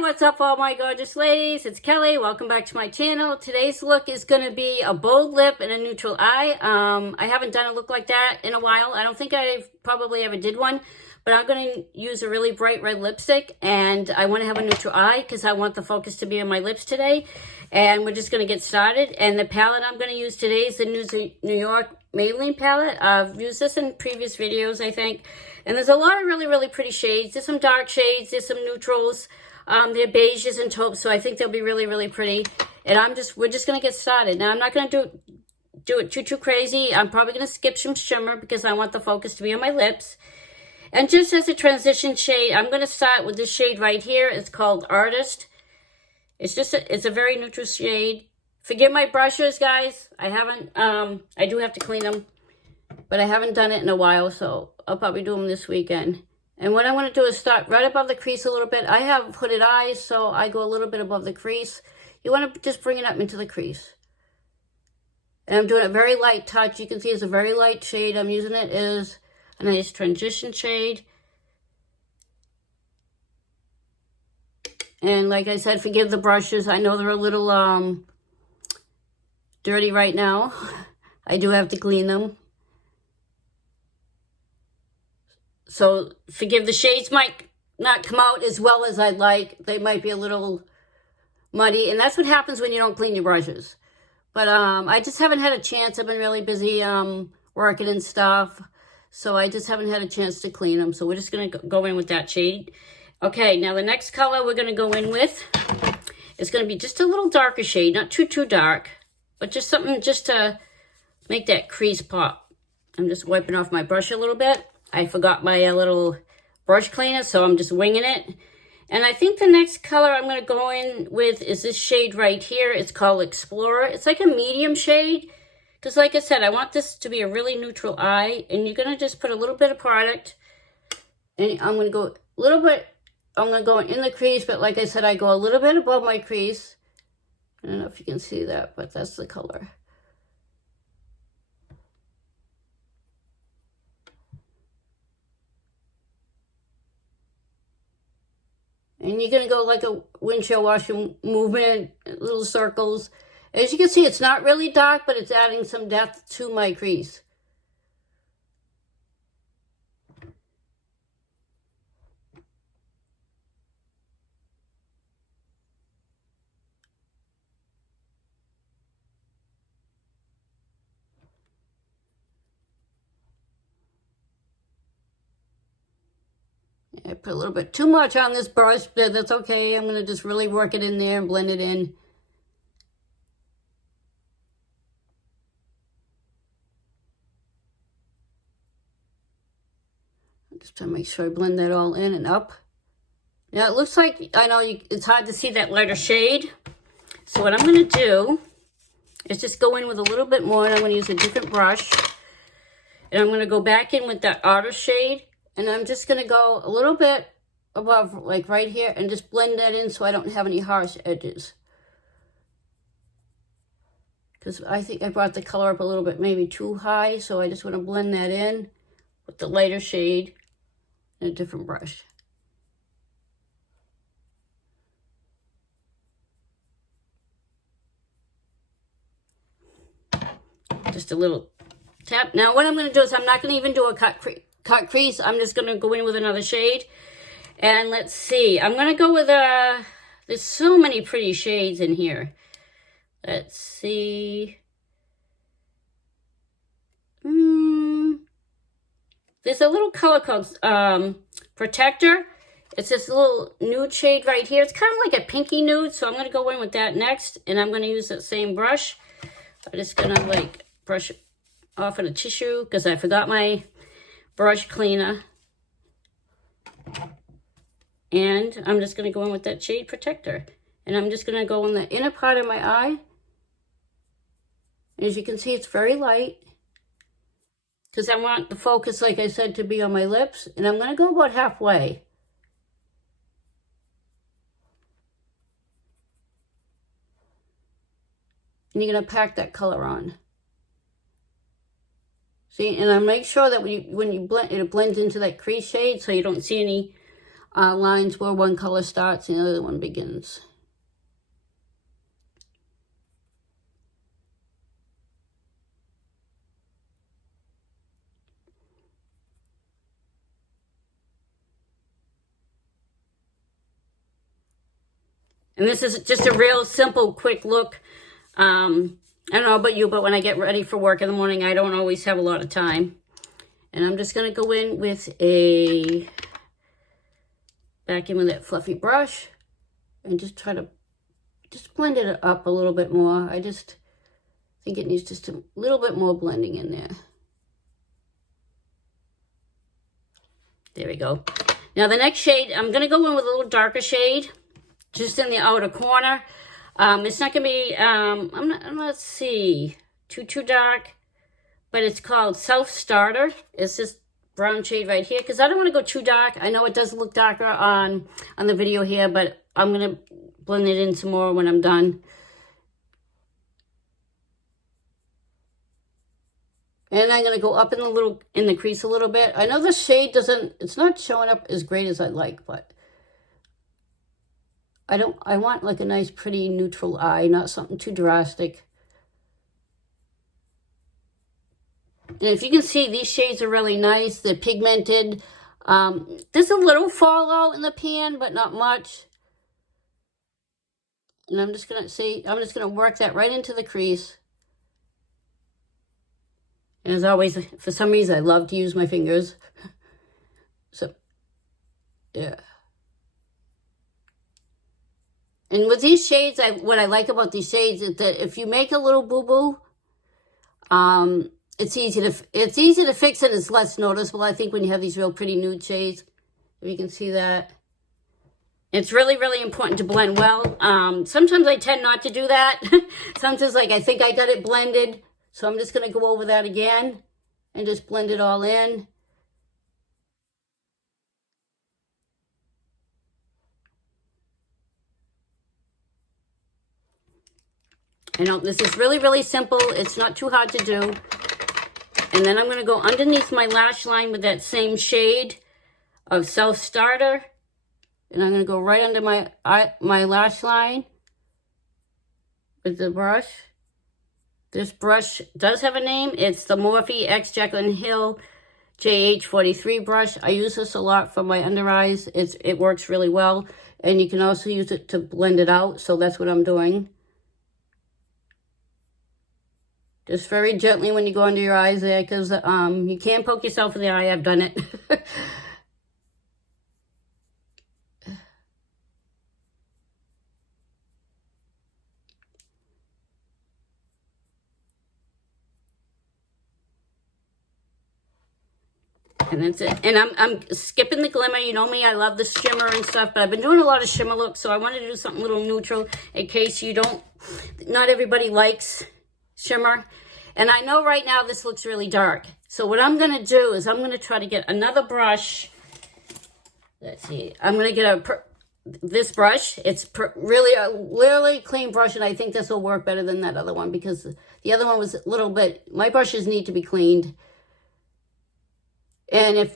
what's up all my gorgeous ladies? It's Kelly. Welcome back to my channel. Today's look is going to be a bold lip and a neutral eye. I haven't done a look like that in a while. I don't think I probably ever did one, but I'm going to use a really bright red lipstick, and I want to have a neutral eye because I want the focus to be on my lips today. And we're just going to get started. And the palette I'm going to use today is the Nudes New York Maybelline palette. I've used this in previous videos, I think. And there's a lot of really pretty shades. There's some dark shades. There's some neutrals. They're beiges and taupes, so I think they'll be really pretty. And we're just going to get started. Now, I'm not going to do it too crazy. I'm probably going to skip some shimmer because I want the focus to be on my lips. And just as a transition shade, I'm going to start with this shade right here. It's called Artist. It's a very neutral shade. Forgive my brushes, guys. I do have to clean them, but I haven't done it in a while, so I'll probably do them this weekend. And what I want to do is start right above the crease a little bit. I have hooded eyes, so I go a little bit above the crease. You want to just bring it up into the crease. And I'm doing a very light touch. You can see it's a very light shade. I'm using it as a nice transition shade. And like I said, forgive the brushes. I know they're a little dirty right now. I do have to clean them. So forgive, the shades might not come out as well as I'd like. They might be a little muddy. And that's what happens when you don't clean your brushes. But I just haven't had a chance. I've been really busy working and stuff. So I just haven't had a chance to clean them. So we're just going to go in with that shade. Okay, now the next color we're going to go in with is going to be just a little darker shade. Not too dark. But just something just to make that crease pop. I'm just wiping off my brush a little bit. I forgot my little brush cleaner, so I'm just winging it. And I think the next color I'm going to go in with is this shade right here. It's called Explorer. It's like a medium shade. Because like I said, I want this to be a really neutral eye. And you're going to just put a little bit of product. And I'm going to go a little bit, I'm going to go in the crease. But like I said, I go a little bit above my crease. I don't know if you can see that, but that's the color. And you're going to go like a windshield washer movement, little circles. As you can see, it's not really dark, but it's adding some depth to my crease. I put a little bit too much on this brush, but that's okay. I'm going to just really work it in there and blend it in. I'm just trying to make sure I blend that all in and up. Now it looks like, I know it's hard to see that lighter shade. So what I'm going to do is just go in with a little bit more, and I'm going to use a different brush. And I'm going to go back in with that Artist shade. And I'm just going to go a little bit above, like right here, and just blend that in so I don't have any harsh edges. Because I think I brought the color up a little bit, maybe too high, so I just want to blend that in with the lighter shade and a different brush. Just a little tap. Now what I'm going to do is I'm not going to even do a cut crease. I'm just going to go in with another shade. And let's see. I'm going to go with there's so many pretty shades in here. Let's see. There's a little color called Protector. It's this little nude shade right here. It's kind of like a pinky nude. So I'm going to go in with that next. And I'm going to use that same brush. I'm just going to like brush it off in a tissue because I forgot my brush cleaner. And I'm just going to go in with that shade Protector. And I'm just going to go on the inner part of my eye. As you can see, it's very light. Because I want the focus, like I said, to be on my lips. And I'm going to go about halfway. And you're going to pack that color on. See, and I make sure that when you blend, it blends into that crease shade so you don't see any lines where one color starts and the other one begins. And this is just a real simple, quick look. I don't know about you, but when I get ready for work in the morning, I don't always have a lot of time. And I'm just going to go in with back in with that fluffy brush and just try to blend it up a little bit more. I just think it needs just a little bit more blending in there. There we go. Now the next shade, I'm going to go in with a little darker shade, just in the outer corner. It's not going to be, I'm not see, too dark, but it's called Self Starter. It's this brown shade right here, because I don't want to go too dark. I know it does look darker on the video here, but I'm going to blend it in some more when I'm done. And I'm going to go up in the crease a little bit. I know the shade it's not showing up as great as I'd like, but I want like a nice pretty neutral eye, not something too drastic. And if you can see, these shades are really nice. They're pigmented. There's a little fallout in the pan, but not much. And I'm just gonna work that right into the crease. And as always, for some reason, I love to use my fingers. So, yeah. And with these shades, what I like about these shades is that if you make a little boo-boo, it's easy to fix it. It's less noticeable, I think, when you have these real pretty nude shades. If you can see that. It's really, really important to blend well. Sometimes I tend not to do that. Sometimes, like, I think I got it blended. So I'm just going to go over that again and just blend it all in. I know this is really, really simple. It's not too hard to do. And then I'm going to go underneath my lash line with that same shade of Self Starter. And I'm going to go right under my lash line with the brush. This brush does have a name. It's the Morphe X Jaclyn Hill JH43 brush. I use this a lot for my under eyes. It works really well. And you can also use it to blend it out. So that's what I'm doing. Just very gently when you go under your eyes there, because you can poke yourself in the eye. I've done it. And that's it. And I'm skipping the glimmer. You know me, I love the shimmer and stuff, but I've been doing a lot of shimmer looks, so I wanted to do something a little neutral in case not everybody likes shimmer. And I know right now this looks really dark. So what I'm going to do is I'm going to try to get another brush. Let's see. I'm going to get this brush. It's really a really clean brush, and I think this will work better than that other one because the other one was a little bit, my brushes need to be cleaned. And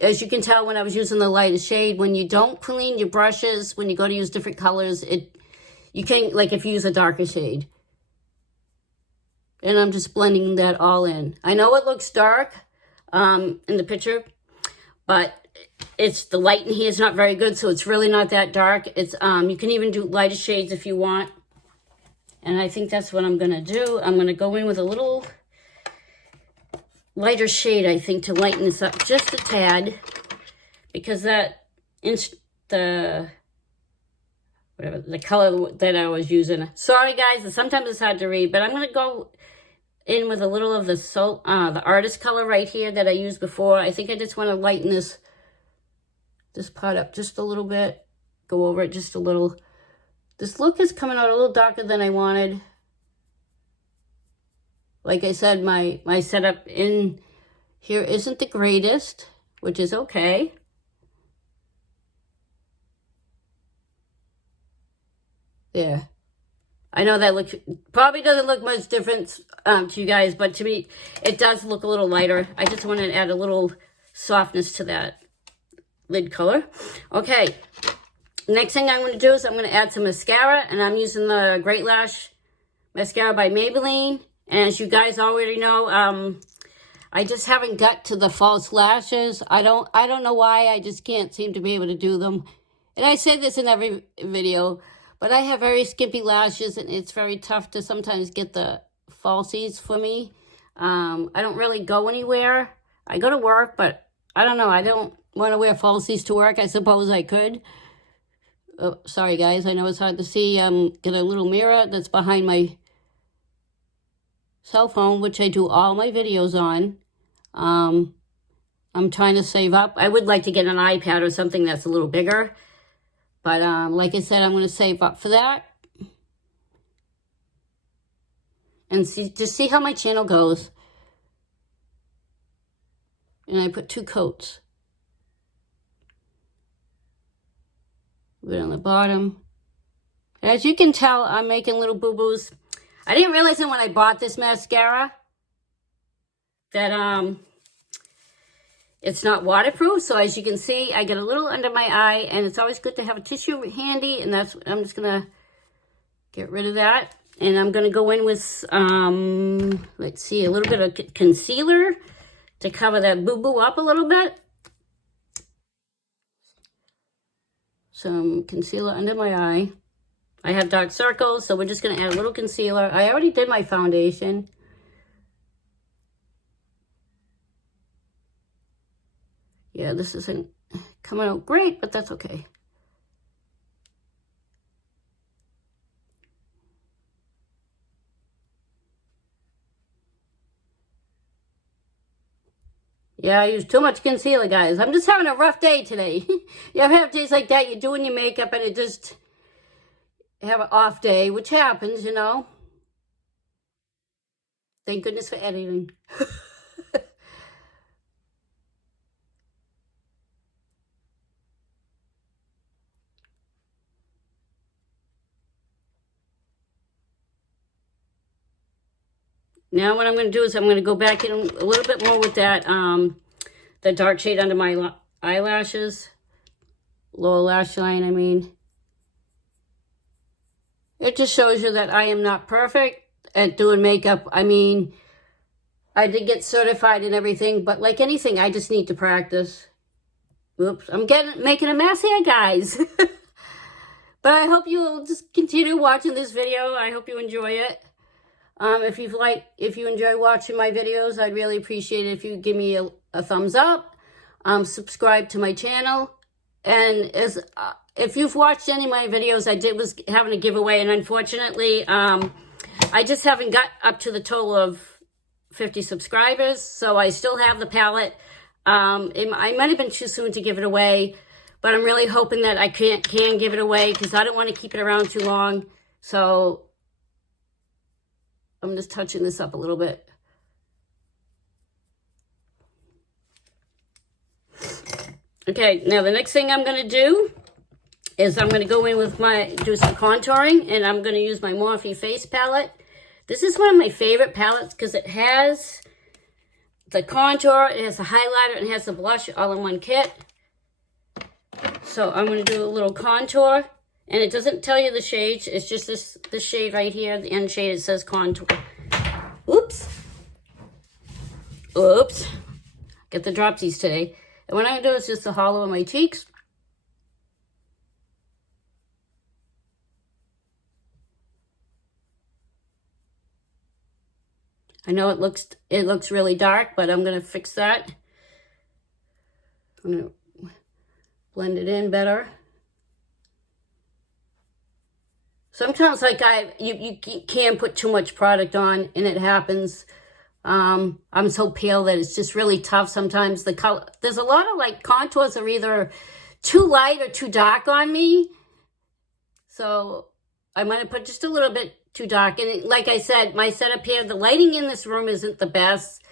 as you can tell when I was using the lightest shade, when you don't clean your brushes, when you go to use different colors, you can, like if you use a darker shade. And I'm just blending that all in. I know it looks dark in the picture, but the light in here is not very good, so it's really not that dark. You can even do lighter shades if you want. And I think that's what I'm going to do. I'm going to go in with a little lighter shade, I think, to lighten this up just a tad, because the color that I was using. Sorry guys, sometimes it's hard to read, but I'm going to go in with a little of the artist color right here that I used before. I think I just want to lighten this part up just a little bit, go over it just a little. This look is coming out a little darker than I wanted. Like I said, my setup in here isn't the greatest, which is okay. There. I know that probably doesn't look much different to you guys, but to me, it does look a little lighter. I just wanted to add a little softness to that. lid color. Okay, next thing I'm going to do is I'm going to add some mascara, and I'm using the Great Lash Mascara by Maybelline. And as you guys already know, I just haven't got to the false lashes. I don't know why. I just can't seem to be able to do them. And I say this in every video, but I have very skimpy lashes, and it's very tough to sometimes get the falsies for me. I don't really go anywhere. I go to work, but I don't know. I don't want to wear falsies to work. I suppose I could. Oh, sorry, guys. I know it's hard to see. Get a little mirror that's behind my cell phone, which I do all my videos on. I'm trying to save up. I would like to get an iPad or something that's a little bigger. But like I said, I'm going to save up for that. And just see how my channel goes. And I put 2 coats. Right on the bottom. As you can tell, I'm making little boo-boos. I didn't realize it when I bought this mascara that it's not waterproof. So as you can see, I get a little under my eye, and it's always good to have a tissue handy. And that's, I'm just gonna get rid of that. And I'm gonna go in with, let's see, a little bit of concealer to cover that boo-boo up a little bit. Some concealer under my eye. I have dark circles, so we're just going to add a little concealer. I already did my foundation. Yeah, this isn't coming out great, but that's okay. Yeah, I use too much concealer, guys. I'm just having a rough day today. You ever have days like that? You're doing your makeup and it just have an off day, which happens, you know. Thank goodness for editing. Now what I'm going to do is I'm going to go back in a little bit more with that, the dark shade under my eyelashes. Lower lash line, I mean. It just shows you that I am not perfect at doing makeup. I mean, I did get certified and everything, but like anything, I just need to practice. Oops, I'm making a mess here, guys. But I hope you'll just continue watching this video. I hope you enjoy it. If you enjoy watching my videos, I'd really appreciate it if you give me a thumbs up. Subscribe to my channel. And if you've watched any of my videos, I was having a giveaway, and unfortunately, I just haven't got up to the total of 50 subscribers, so I still have the palette. I might have been too soon to give it away, but I'm really hoping that I can give it away because I don't want to keep it around too long. So I'm just touching this up a little bit. Okay, now the next thing I'm going to do is I'm going to go in with do some contouring, and I'm going to use my Morphe face palette. This is one of my favorite palettes because it has the contour, it has the highlighter, and it has the blush all in one kit. So I'm going to do a little contour, and it doesn't tell you the shades. It's just this shade right here, the end shade. It says contour. Oops. Oops. Get the dropsies today. And what I'm going to do is just the hollow of my cheeks. I know it looks really dark, but I'm going to fix that. I'm going to blend it in better. Sometimes, like you can put too much product on, and it happens. I'm so pale that it's just really tough sometimes. The color, there's a lot of like contours are either too light or too dark on me. So I'm going to put just a little bit too dark. And like I said, my setup here, the lighting in this room isn't the best.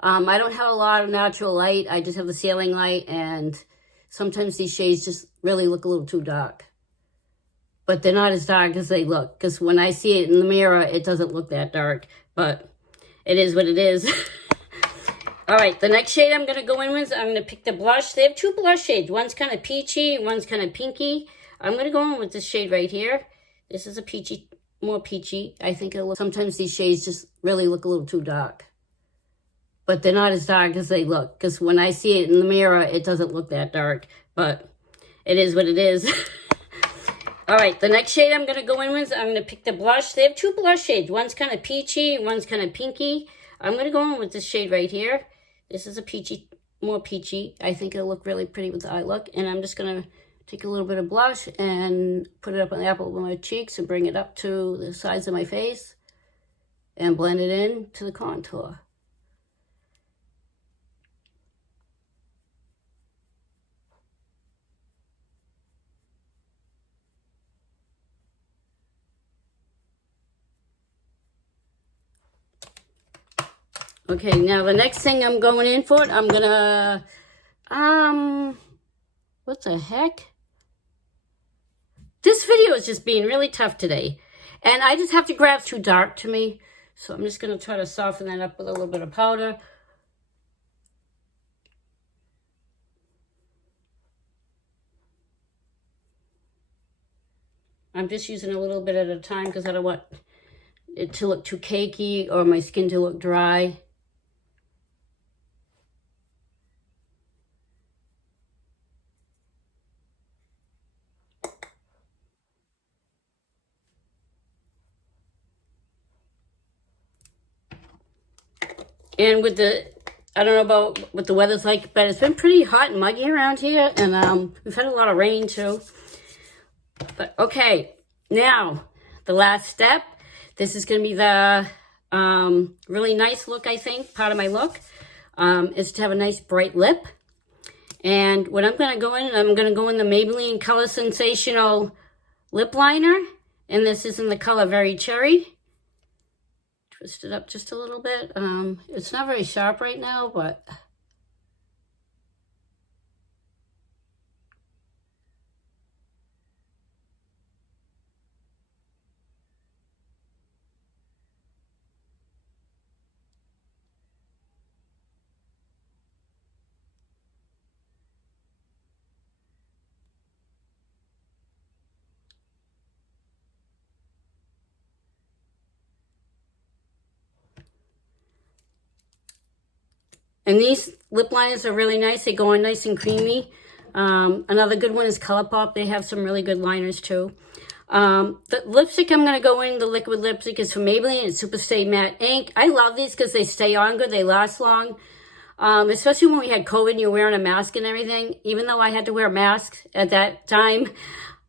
I don't have a lot of natural light. I just have the ceiling light, and sometimes these shades just really look a little too dark. But they're not as dark as they look, because when I see it in the mirror, it doesn't look that dark. But it is what it is. All right, the next shade I'm going to go in with, I'm going to pick the blush. They have two blush shades. One's kind of peachy, one's kind of pinky. I'm going to go in with this shade right here. This is a peachy, more peachy. I think it'll look, sometimes these shades just really look a little too dark. But they're not as dark as they look. Because when I see it in the mirror, it doesn't look that dark. But it is what it is. All right, the next shade I'm going to go in with, I'm going to pick the blush. They have two blush shades. One's kind of peachy, one's kind of pinky. I'm going to go in with this shade right here. This is a peachy, more peachy. I think it'll look really pretty with the eye look. And I'm just going to take a little bit of blush and put it up on the apple of my cheeks and bring it up to the sides of my face. And blend it in to the contour. Okay, now the next thing I'm going in for, I'm gonna, what the heck? This video is just being really tough today. And I just have to grab too dark to me. So I'm just gonna try to soften that up with a little bit of powder. I'm just using a little bit at a time because I don't want it to look too cakey or my skin to look dry. And with the, I don't know about what the weather's like, but it's been pretty hot and muggy around here. And we've had a lot of rain too. But okay, now the last step. This is going to be the really nice look, I think. Part of my look is to have a nice bright lip. And what I'm going to go in the Maybelline Color Sensational lip liner. And this is in the color Very Cherry. Twist it up just a little bit. It's not very sharp right now, but and these lip liners are really nice. They go on nice and creamy. Another good one is ColourPop. They have some really good liners too. The lipstick I'm going to go in, the liquid lipstick, is from Maybelline. It's Superstay Matte Ink. I love these because they stay on good. They last long. Especially when we had COVID and you're wearing a mask and everything. Even though I had to wear a mask at that time,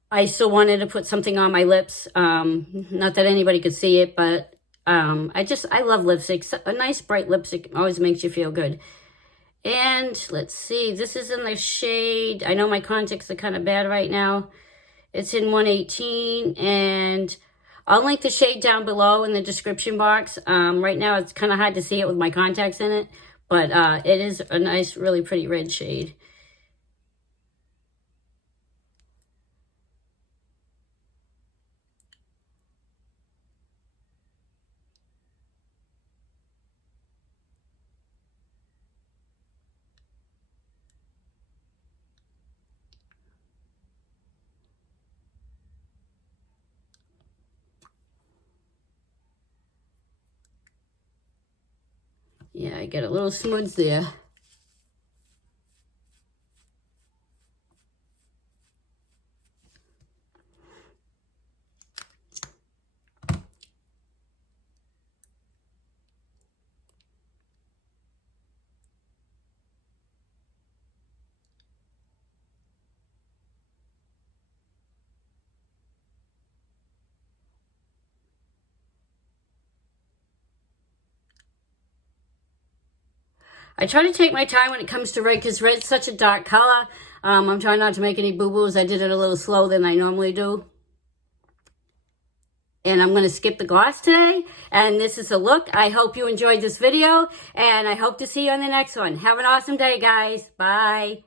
I still wanted to put something on my lips. Not that anybody could see it, but I love lipsticks. A nice bright lipstick always makes you feel good. And let's see, this is in the shade, I know my contacts are kind of bad right now. It's in 118, and I'll link the shade down below in the description box. Right now it's kind of hard to see it with my contacts in it, but it is a nice, really pretty red shade. Yeah, I get a little smudge there. I try to take my time when it comes to red because red's such a dark color. I'm trying not to make any boo-boos. I did it a little slower than I normally do. And I'm going to skip the gloss today. And this is a look. I hope you enjoyed this video. And I hope to see you on the next one. Have an awesome day, guys. Bye.